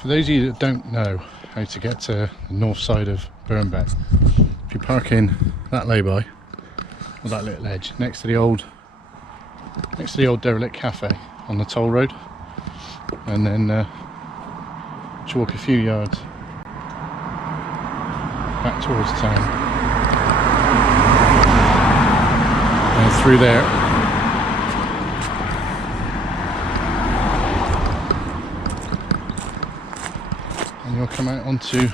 For those of you that don't know how to get to the north side of Birnbeck, if you park in that lay-by, or that little edge, next to the old derelict cafe on the toll road, and then just walk a few yards back towards town, and through there and you'll come out onto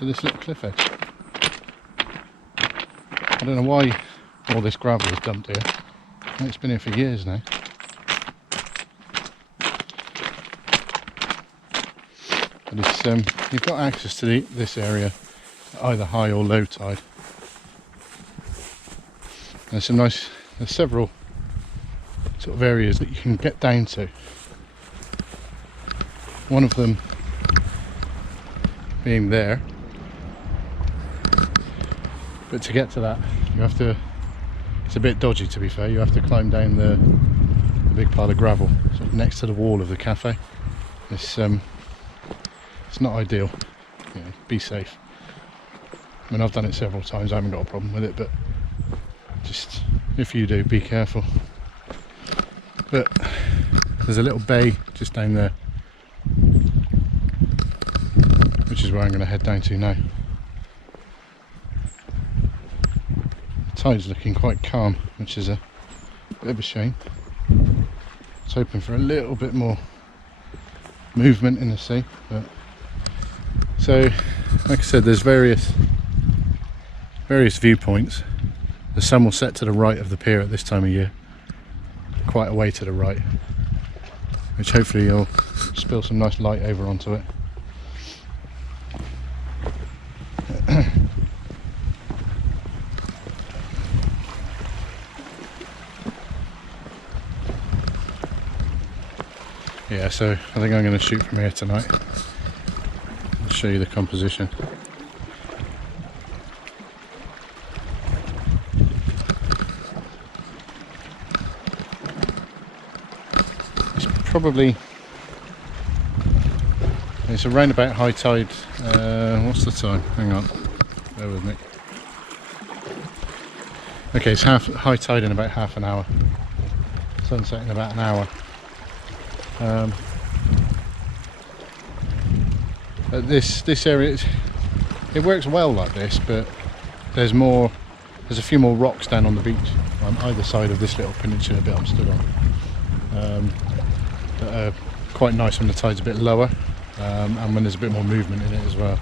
this little cliff edge. I don't know why all this gravel is dumped here. It's been here for years now. But it's, you've got access to this area at either high or low tide. There's several sort of areas that you can get down to. One of them being there. But to get to that, you have to, it's a bit dodgy to be fair, you have to climb down the big pile of gravel sort of next to the wall of the cafe. It's not ideal, you know, be safe. I mean, I've done it several times, I haven't got a problem with it, but just, if you do, be careful. But there's a little bay just down there, which is where I'm going to head down to now. The tide's looking quite calm, which is a bit of a shame. I was hoping for a little bit more movement in the sea, but so like I said, there's various viewpoints. The sun will set to the right of the pier at this time of year, quite a way to the right, which hopefully will spill some nice light over onto it. Yeah, so I think I'm going to shoot from here tonight. I'll show you the composition. It's around about high tide. What's the time? Hang on, bear with me. Okay, it's high tide in about half an hour, sunset in about an hour. This area, it works well like this, but there's a few more rocks down on the beach on either side of this little peninsula bit I'm stood on, that are quite nice when the tide's a bit lower, and when there's a bit more movement in it as well.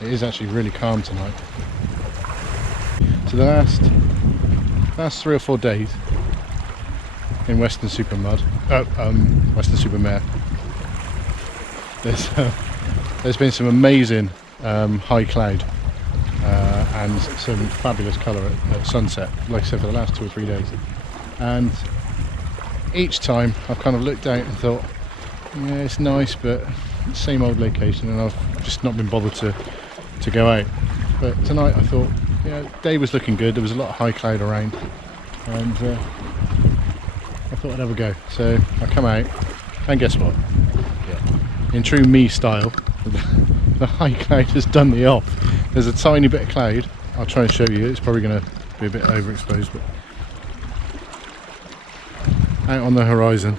It is actually really calm tonight. So the last 3 or 4 days in Weston-super-Mare, there's been some amazing high cloud and some fabulous colour at sunset, like I said, for the last 2 or 3 days. And each time I've kind of looked out and thought, yeah, it's nice, but same old location, and I've just not been bothered to go out. But tonight I thought, yeah, day was looking good, there was a lot of high cloud around, and I thought I'd have a go. So I come out, and guess what? Yeah. In true me style, the high cloud has done me off. There's a tiny bit of cloud. I'll try and show you. It's probably going to be a bit overexposed, but out on the horizon,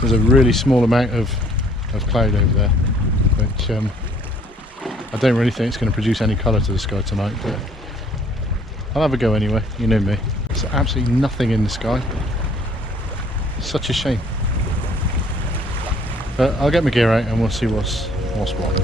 there's a really small amount of cloud over there, which I don't really think it's going to produce any colour to the sky tonight, but I'll have a go anyway. You know me. There's absolutely nothing in the sky. Such a shame. But I'll get my gear out and we'll see what's what.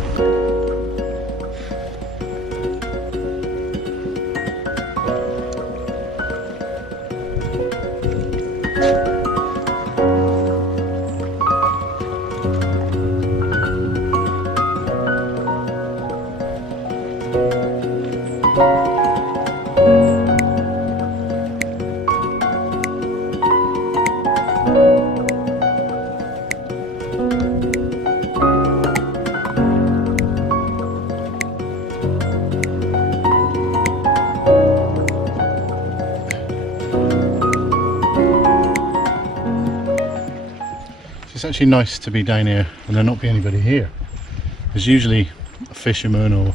It's actually nice to be down here and there not be anybody here. There's usually a fisherman or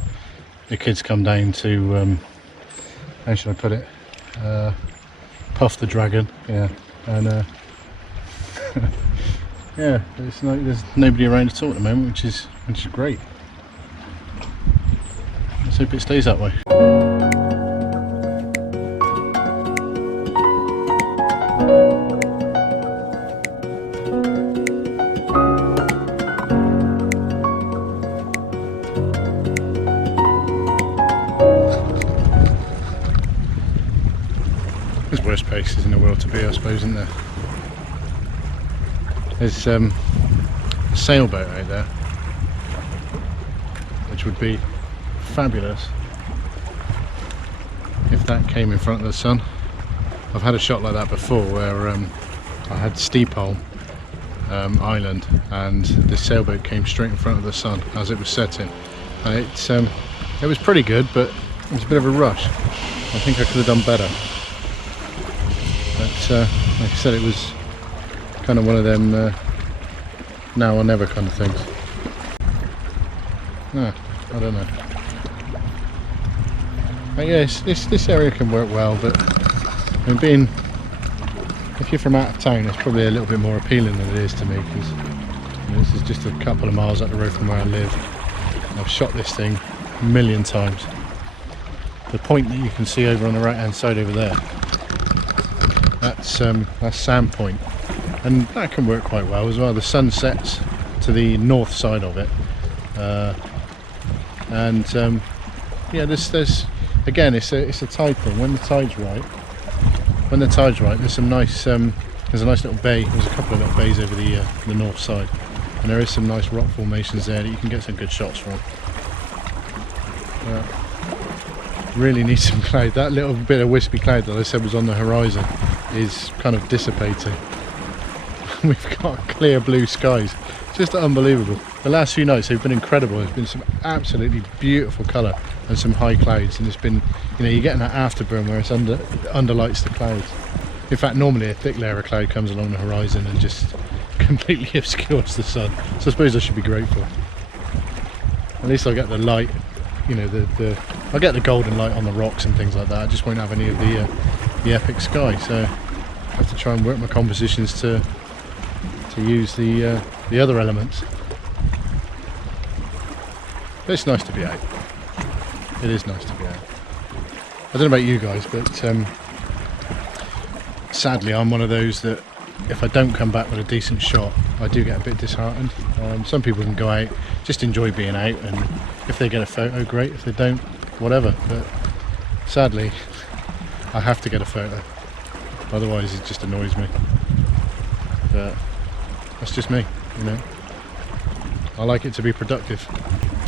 the kids come down to, how should I put it, puff the dragon, yeah, and yeah, it's like there's nobody around at all at the moment, which is great. Let's hope it stays that way. There's worse places in the world to be, I suppose, isn't there? There's a sailboat out there, which would be fabulous if that came in front of the sun. I've had a shot like that before where I had Steepholm Island and the sailboat came straight in front of the sun as it was setting. And it was pretty good, but it was a bit of a rush. I think I could have done better. But like I said, it was kind of one of them now or never kind of things. No, I don't know. But yeah, this area can work well, but I mean, if you're from out of town, it's probably a little bit more appealing than it is to me, because this is just a couple of miles up the road from where I live. And I've shot this thing a million times. The point that you can see over on the right hand side over there, that's Sand Point, and that can work quite well as well. The sun sets to the north side of it, and yeah, there's again, it's a tide thing. When the tide's right, there's some nice there's a nice little bay. There's a couple of little bays over the north side, and there is some nice rock formations there that you can get some good shots from. Really need some cloud. That little bit of wispy cloud that I said was on the horizon is kind of dissipating. We've got clear blue skies, just unbelievable. The last few nights they've been incredible. There's been some absolutely beautiful colour and some high clouds, and it's been, you know, you're getting that afterburn where it's underlights the clouds. In fact, normally a thick layer of cloud comes along the horizon and just completely obscures the sun. So I suppose I should be grateful. At least I get the light, you know, I get the golden light on the rocks and things like that. I just won't have any of the epic sky, so I have to try and work my compositions to use the other elements. But it's nice to be out. It is nice to be out. I don't know about you guys, but sadly I'm one of those that if I don't come back with a decent shot, I do get a bit disheartened. Some people can go out, just enjoy being out, and if they get a photo, great. If they don't, whatever. But sadly, I have to get a photo. Otherwise, it just annoys me. But that's just me, you know. I like it to be productive.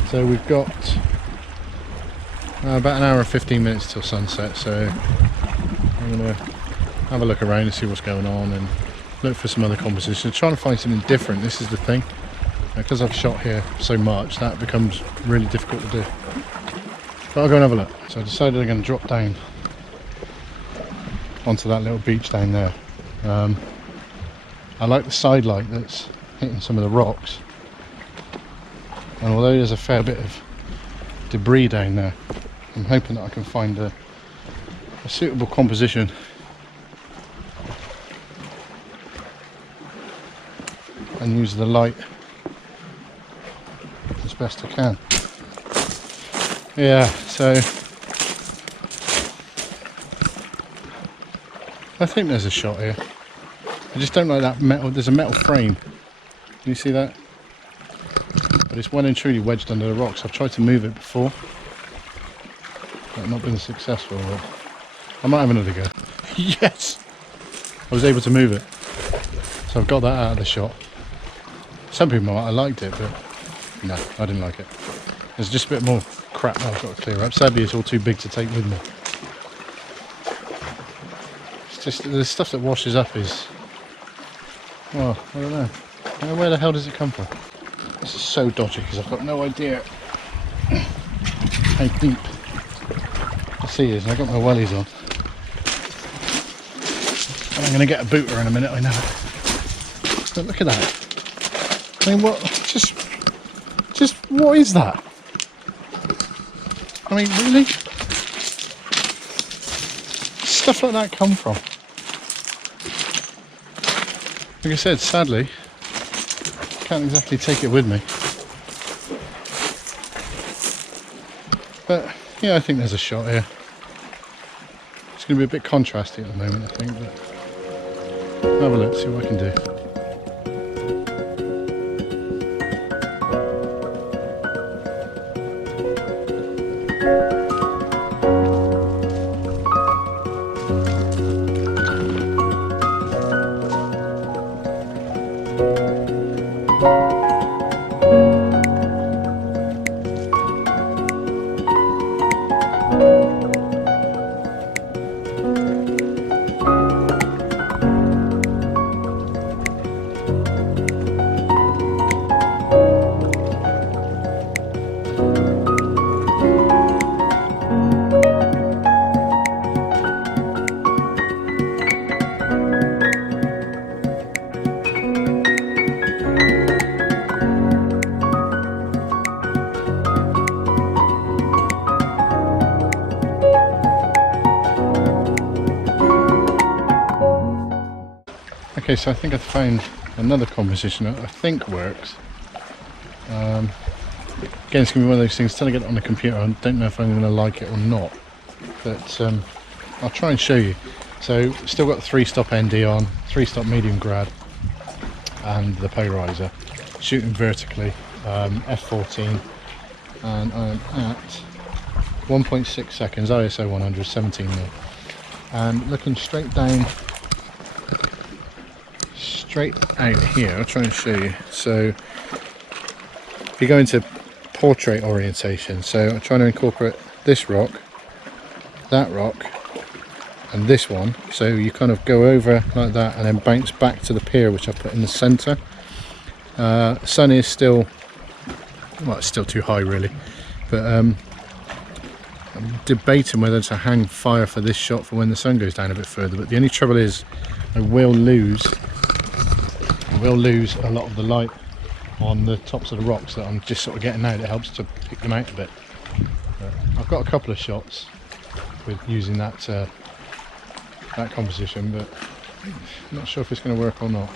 So we've got about an hour and 15 minutes till sunset. So I'm gonna have a look around and see what's going on and look for some other compositions. Trying to find something different. This is the thing. Because I've shot here so much, that becomes really difficult to do. But I'll go and have a look. So I decided I'm going to drop down onto that little beach down there. I like the side light that's hitting some of the rocks, and although there's a fair bit of debris down there, I'm hoping that I can find a suitable composition and use the light as best I can. Yeah, so I think there's a shot here. I just don't like that metal. There's a metal frame. Can you see that? But it's well and truly wedged under the rocks. I've tried to move it before, but not been successful. But I might have another go. Yes! I was able to move it. So I've got that out of the shot. Some people might have liked it, but no, I didn't like it. There's just a bit more crap that I've got to clear up. Sadly, it's all too big to take with me. It's just the stuff that washes up is, well, I don't know. Where the hell does it come from? This is so dodgy because I've got no idea how deep the sea is. And I've got my wellies on. And I'm going to get a booter in a minute, I know it. But look at that. I mean, what? Just what is that? I mean, really? Stuff like that come from? Like I said, sadly, can't exactly take it with me. But yeah, I think there's a shot here. It's going to be a bit contrasty at the moment, I think. But have a look, see what I can do. Okay, so I think I've found another composition that I think works. Again, it's going to be one of those things, until I get it on the computer, I don't know if I'm going to like it or not. But I'll try and show you. So, still got the 3-stop ND on, 3-stop medium grad, and the polarizer. Shooting vertically, f14, and I'm at 1.6 seconds, ISO 100, 17mm. And looking straight out here, I'll try and show you. So if you go into portrait orientation, so I'm trying to incorporate this rock, that rock, and this one, so you kind of go over like that and then bounce back to the pier which I put in the centre. Sun is still, well, it's still too high really, but I'm debating whether to hang fire for this shot for when the sun goes down a bit further. But the only trouble is I will lose a lot of the light on the tops of the rocks that I'm just sort of getting out. It helps to pick them out a bit. But I've got a couple of shots with using that that composition, but I'm not sure if it's going to work or not.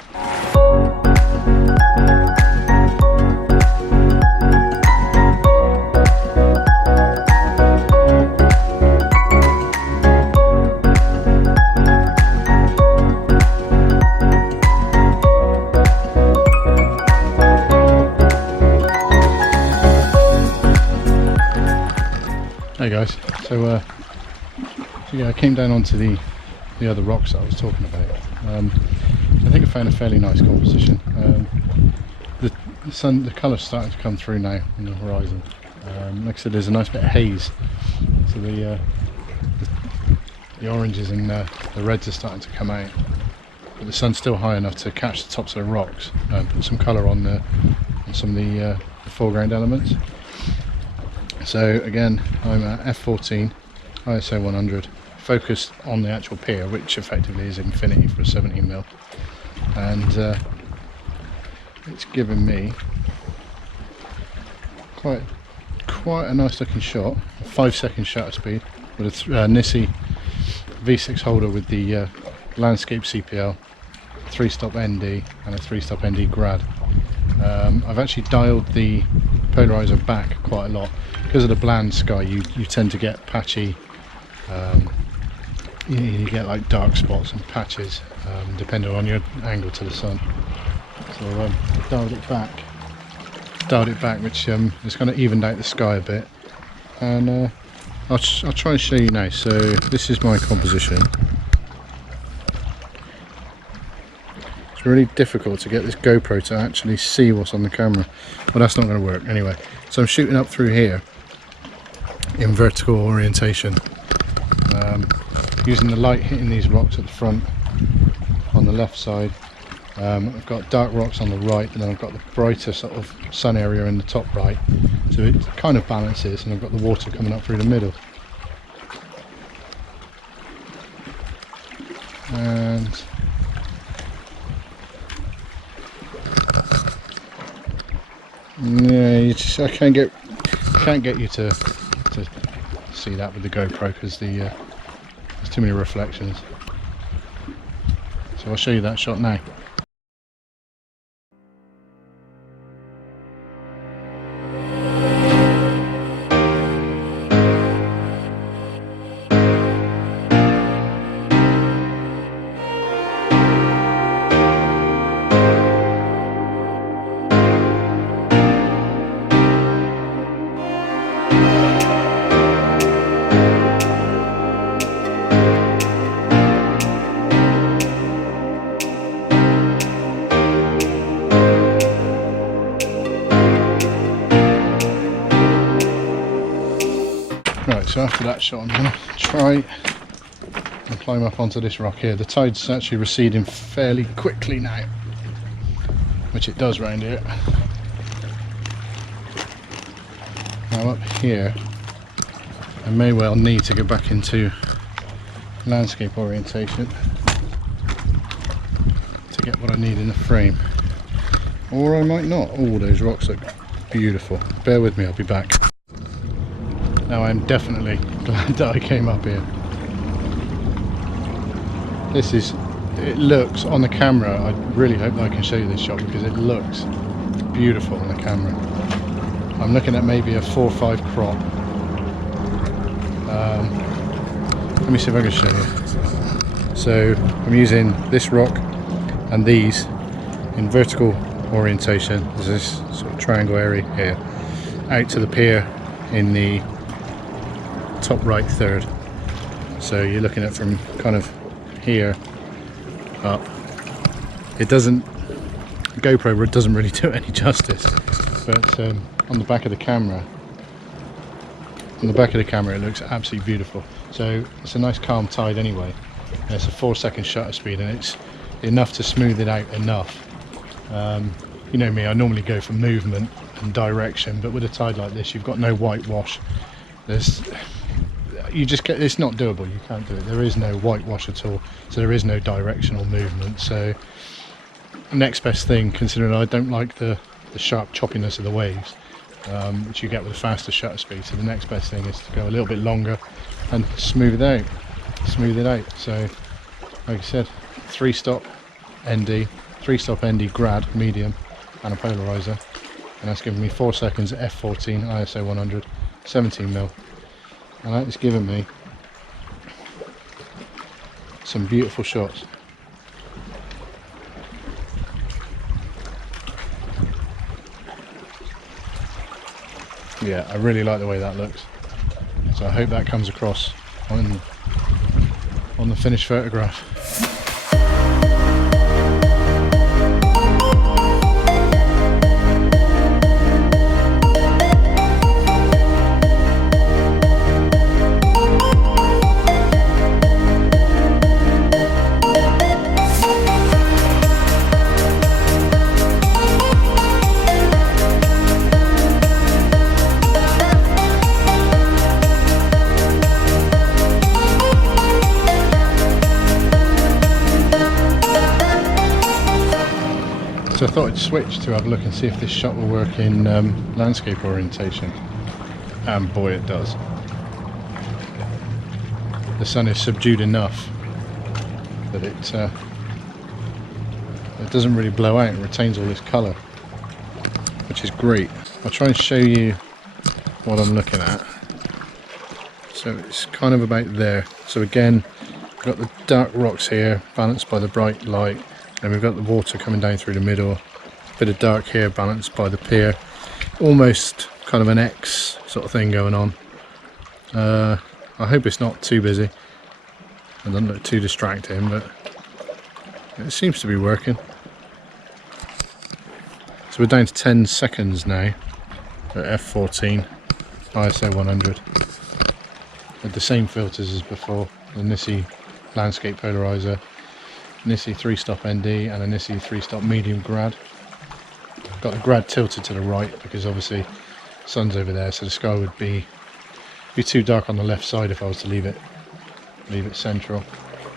Hey guys, so yeah, I came down onto the other rocks that I was talking about. I think I found a fairly nice composition. The colour's starting to come through now on the horizon. Like I said, there's a nice bit of haze, so the oranges and the reds are starting to come out, but the sun's still high enough to catch the tops of the rocks and put some colour on some of the foreground elements. So again, I'm at f14, ISO 100, focused on the actual pier, which effectively is infinity for a 17mm, and it's given me quite a nice looking shot, a 5-second shutter speed with a Nisi V6 holder with the landscape CPL, 3-stop ND and a 3-stop ND grad. I've actually dialed the polarizer back quite a lot. Because of the bland sky, you tend to get patchy, you get like dark spots and patches depending on your angle to the sun. So I've dialed it back, which has kind of evened out the sky a bit. And I'll try and show you now. So this is my composition. It's really difficult to get this GoPro to actually see what's on the camera. Well, that's not going to work anyway. So I'm shooting up through here in vertical orientation, using the light hitting these rocks at the front on the left side. I've got dark rocks on the right, and then I've got the brighter sort of sun area in the top right, so it kind of balances, and I've got the water coming up through the middle. And Yeah, I can't get you to see that with the GoPro because there's too many reflections. So I'll show you that shot now. Right, so after that shot I'm going to try and climb up onto this rock here. The tide's actually receding fairly quickly now, which it does round here. Now up here I may well need to go back into landscape orientation to get what I need in the frame, or I might not. Oh, those rocks look beautiful. Bear with me, I'll be back. Now I'm definitely glad that I came up here. It looks on the camera, I really hope that I can show you this shot because it looks beautiful on the camera. I'm looking at maybe a 4:5 crop. Let me see if I can show you. So I'm using this rock and these in vertical orientation. There's this sort of triangle area here, out to the pier in the top right third. So you're looking at from kind of here up. It doesn't, GoPro doesn't really do it any justice, but on the back of the camera, it looks absolutely beautiful. So it's a nice calm tide anyway, and it's a 4-second shutter speed, and it's enough to smooth it out enough. You know me, I normally go for movement and direction, but with a tide like this you've got no whitewash. It's not doable, you can't do it. There is no whitewash at all, so there is no directional movement. So next best thing, considering I don't like the sharp choppiness of the waves, which you get with a faster shutter speed, so the next best thing is to go a little bit longer and smooth it out. So like I said, 3-stop ND, 3-stop ND grad medium and a polarizer, and that's giving me 4 seconds at f14 ISO 100 17mm. And that is giving me some beautiful shots. Yeah, I really like the way that looks. So I hope that comes across on the finished photograph. So I thought I'd switch to have a look and see if this shot will work in landscape orientation, and boy it does. The sun is subdued enough that it doesn't really blow out, it retains all this colour, which is great. I'll try and show you what I'm looking at. So it's kind of about there. So again, we've got the dark rocks here balanced by the bright light. Then we've got the water coming down through the middle, a bit of dark here balanced by the pier, almost kind of an X sort of thing going on. I hope it's not too busy and doesn't look too distracting, but it seems to be working. So we're down to 10 seconds now at f14 ISO 100 with the same filters as before, the Nisi landscape polarizer, Nisi 3-stop ND and a Nisi 3-stop medium grad. Got the grad tilted to the right because obviously sun's over there, so the sky would be too dark on the left side if I was to leave it central.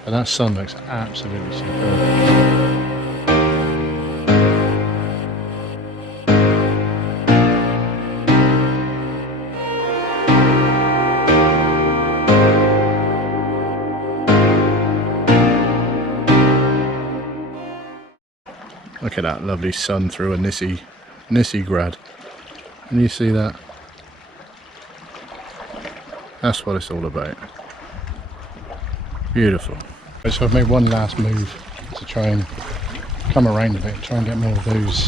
But that sun looks absolutely superb. Look at that lovely sun through a Nisi grad. Can you see that? That's what it's all about. Beautiful. So I've made one last move to try and come around a bit, try and get more of those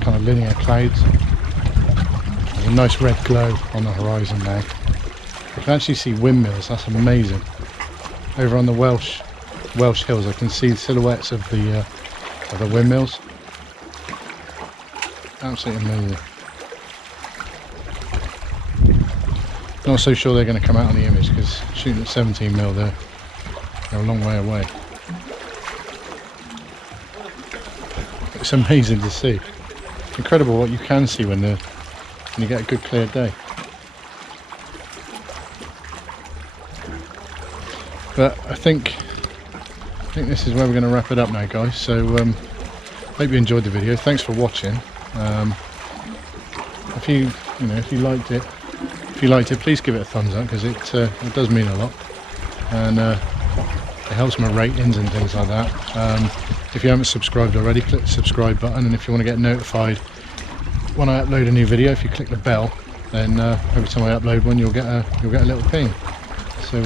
kind of linear clouds. There's a nice red glow on the horizon now. You can actually see windmills, that's amazing. Over on the Welsh hills I can see the silhouettes of the windmills. Absolutely amazing. Not so sure they're going to come out on the image because shooting at 17mm they're a long way away. It's amazing to see. Incredible what you can see when you get a good clear day. But I think this is where we're going to wrap it up now, guys. So hope you enjoyed the video. Thanks for watching. If you liked it, please give it a thumbs up because it does mean a lot, and it helps my ratings and things like that. If you haven't subscribed already, click the subscribe button, and if you want to get notified when I upload a new video, if you click the bell, then every time I upload one, you'll get a little ping. So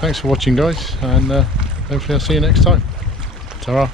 thanks for watching, guys, and hopefully I'll see you next time. Ta-ra.